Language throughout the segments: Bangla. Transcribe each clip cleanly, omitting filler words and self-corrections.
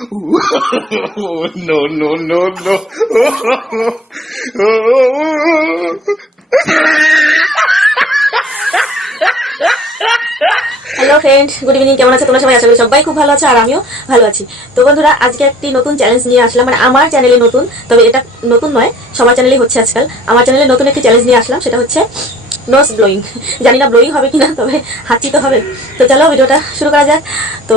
Oh, no, no, no, no. Hello friend, good evening. কেমন আছো তোমরা সবাই? আশা করি সবাই খুব ভালো আছো আর আমিও ভালো আছি। তো বন্ধুরা, আজকে একটি নতুন চ্যালেঞ্জ নিয়ে আসলাম, মানে আমার চ্যানেলে নতুন, তবে এটা নতুন নয়, সবার চ্যানেলেই হচ্ছে আজকাল। আমার চ্যানেলে নতুন একটি চ্যালেঞ্জ নিয়ে আসলাম, সেটা হচ্ছে নোজ ব্লোয়িং। জানি না ব্লোয়িং হবে কিনা, তবে হাঁচি তো হবে। তো চলো ভিডিওটা শুরু করা যাক। তো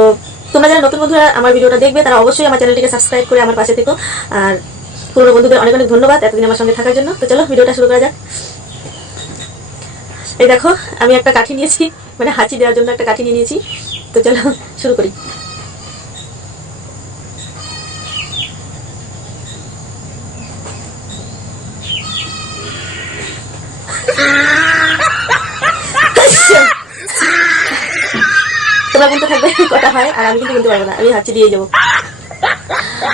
তোমরা যারা নতুন বন্ধুরা আমার ভিডিওটা দেখবে, তারা অবশ্যই আমার চ্যানেলটিকে সাবস্ক্রাইব করে আমার পাশে থেকো। আর পুরনো বন্ধুদের অনেক অনেক ধন্যবাদ এতদিন আমার সঙ্গে থাকার জন্য। তো চলো ভিডিওটা শুরু করা যাক। এই দেখো, আমি একটা কাঠি নিয়েছি, মানে হাঁচি দেওয়ার জন্য একটা কাঠি নিয়ে নিয়েছি। তো চলো শুরু করি। তোমরা বলতে থাকবে কথা হয়, আর আমি কিন্তু বলতে পারবো না, আমি হাঁচি দিয়ে যাবো।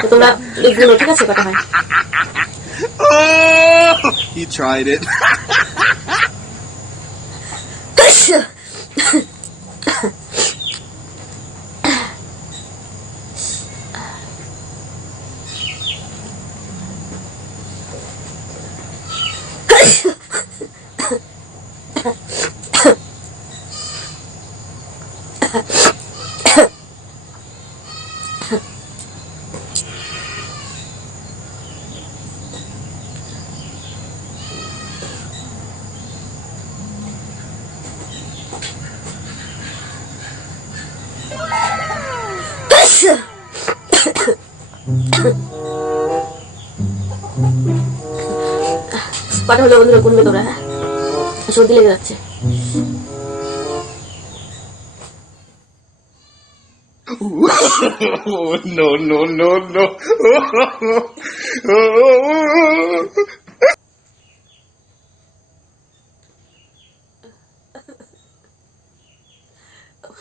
তো তোমরা দেখবো, ঠিক আছে? কথা হয়। He tried it. কটা হলো বন্ধুরা? গুনবে তোমরা? হ্যাঁ, সর্দি লেগে যাচ্ছে। Oh, no, no, no, no.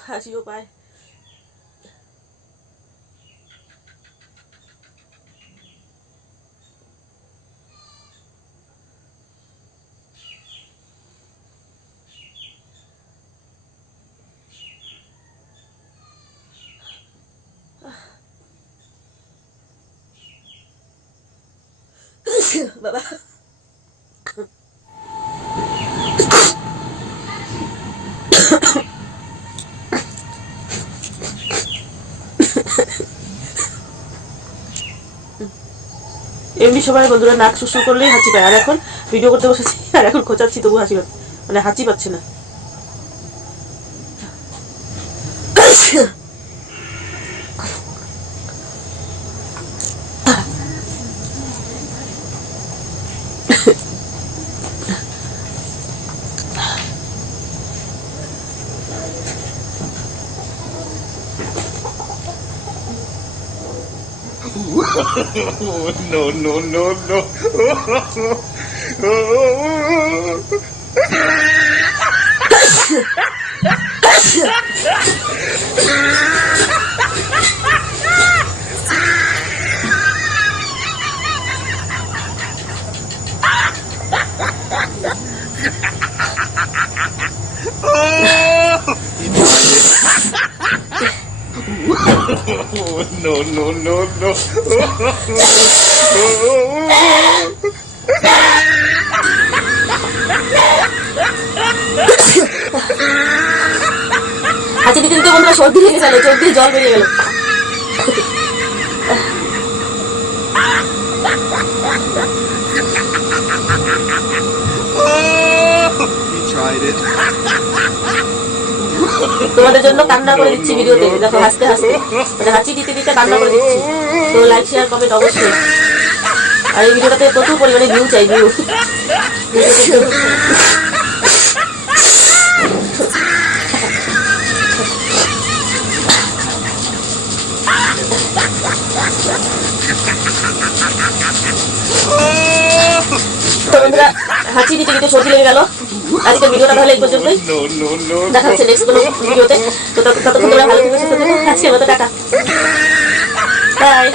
হাসিও পায়। বাবা, এমনি সবাই বন্ধুরা নাক শুশু করলেই হাঁচি পায়, আর এখন ভিডিও করতে বসেছি আর এখন খোঁচাচ্ছি তবু হাসি পাচ্ছে, মানে হাঁচি পাচ্ছে না। Oh, no, no, no, no. Oh, no, no, no, no. হাঁচি দিতে দিতে বন্ধুরা সর্দি লেগে গেল, চোখ দিয়ে জল বেরিয়ে গেল। He tried it. তোমাদের জন্য কান্না করে দিচ্ছি ভিডিওতে, দেখো হাসতে হাসতে, মানে হাঁচি দিতে দিতে কান্না করে দিচ্ছি। তো লাইক শেয়ার কমেন্ট অবশ্যই। আর এই ভিডিওটাতে প্রচুর পরিমাণে ভিউ চাই, ভিউ। তো বন্ধুরা, হাঁচি দিতে দিতে সর্দি লেগে গেল। আজকের ভিডিওটা তাহলে এই পর্যন্তই। দেখা হচ্ছে নেক্সট কোনো ভিডিওতে। তো ততক্ষণ তোমরা ভালো থেকো, সুস্থ থেকো। আজকের মতো টাটা, বাই।